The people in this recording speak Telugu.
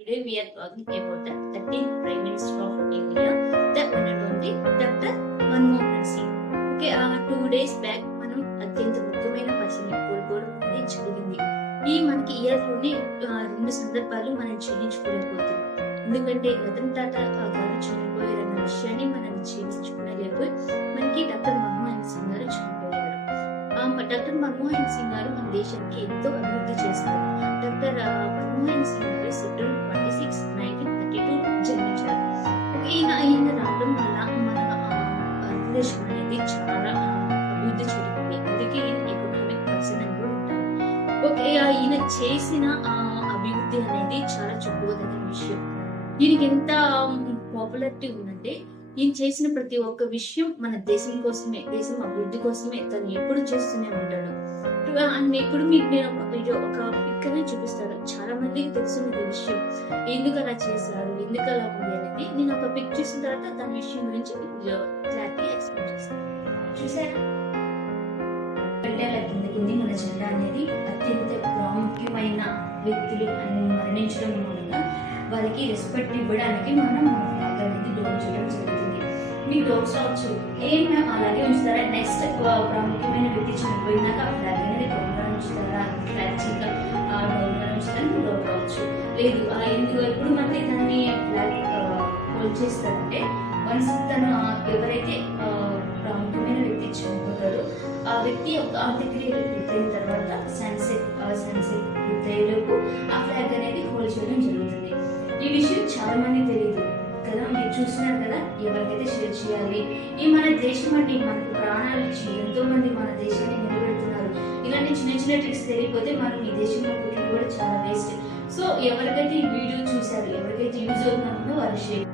Today we are talking about the 13th Prime Minister of India, the one and only Dr. Manmohan Singh. Okay, 2 days back మనం అత్యంత ముఖ్యమైన పర్సన్ కోల్పోవడం అనేది జరిగింది. ఈ మనకి ఇయర్లోనే 2 సందర్భాలు మనం జీర్ణించుకోలేకపోతున్నాం. ఎందుకంటే రతన్ టాటా గారు చనిపోయారన్న విషయాన్ని మనం జీర్ణించుకోలేకపోయి మనకి డాక్టర్ మన్మోహన్ సింగ్ గారు చనిపోయారు. డాక్టర్ మన్మోహన్ సింగ్ గారు మన దేశానికి ఎంతో అభివృద్ధి చేశారు. డాక్టర్ మన్మోహన్ సింగ్ గారు సెప్టెంబర్ 26, 1932 జన్మించారు. ఈయన రావడం వల్ల మన భారతదేశం అనేది చాలా అభివృద్ధి చెందింది. అందుకే ఈయన ఎకనామిక్ పర్సన్ అని కూడా ఉంటారు. ఈయన చేసిన అభివృద్ధి అనేది చాలా చెప్పుకోదగిన విషయం. ఈయనకి ఎంత పాపులారిటీ ఉందంటే ఈయన చేసిన ప్రతి ఒక్క విషయం మన దేశం కోసమే, దేశం అభివృద్ధి కోసమే తను ఎప్పుడు చేస్తూనే ఉంటాడు. ఇప్పుడు మీకు నేను ఒక పిక్ అనేది చూపిస్తాను. చాలా మందికి తెలిసిన విషయం ఎందుకు అలా చేశారు, ఎందుకు అలా ఉంది అనేది నేను ఒక పిక్ చూసిన తర్వాత దాని విషయం గురించి క్లారిటీ ఎక్స్ప్లెయిన్ చేస్తాను. చూసారా, కిందకి మన జెండా అనేది అత్యంత ప్రాముఖ్యమైన వ్యక్తులు అని మరణించడం మూలంగా వారికి రెస్పెక్ట్ ఇవ్వడానికి మనం మన ఫ్లాగ్ అనేది డోన్ చేయడం జరుగుతుంది. మీకు డౌట్స్ రావచ్చు, ఏం మ్యామ్ అలాగే ఉంచుతారా, నెక్స్ట్ ప్రాముఖ్యమైన వ్యక్తి చనిపోయినాక ఆ ఫ్లాగ్ అనేది డోన్గా ఉంచుతారా, ఫ్లాగ్ చిక్క డోన్గా ఉంచుతారని డౌట్ రావచ్చు. లేదు, ఎందుకు ఎప్పుడు మళ్ళీ దాన్ని ఫ్లాగ్ హోల్డ్ చేస్తారంటే వన్స్ తను ఎవరైతే ప్రాముఖ్యమైన వ్యక్తి చనిపోతారో ఆ వ్యక్తి యొక్క అంత్యక్రియలు పూర్తయిన తర్వాత సన్సెట్ పూర్తయ్యేలోపు ఆ ఫ్లాగ్ అనేది హోల్డ్ చేయడం జరుగుతుంది. ఈ విషయం చాలా మంది తెలియదు కదా, మీరు చూస్తున్నారు కదా, ఎవరికైతే షేర్ చేయాలి. ఈ మన దేశం అంటే మనకు ప్రాణాలు ఇచ్చి ఎంతో మంది మన దేశాన్ని నిలబెడుతున్నారు. ఇలాంటి చిన్న చిన్న ట్రిక్స్ తెలియకపోతే మనం ఈ దేశంలో పుట్టిన కూడా చాలా వేస్ట్. సో ఎవరికైతే ఈ వీడియో చూసారు, ఎవరికైతే యూజ్ అవుతుందో వాళ్ళు షేర్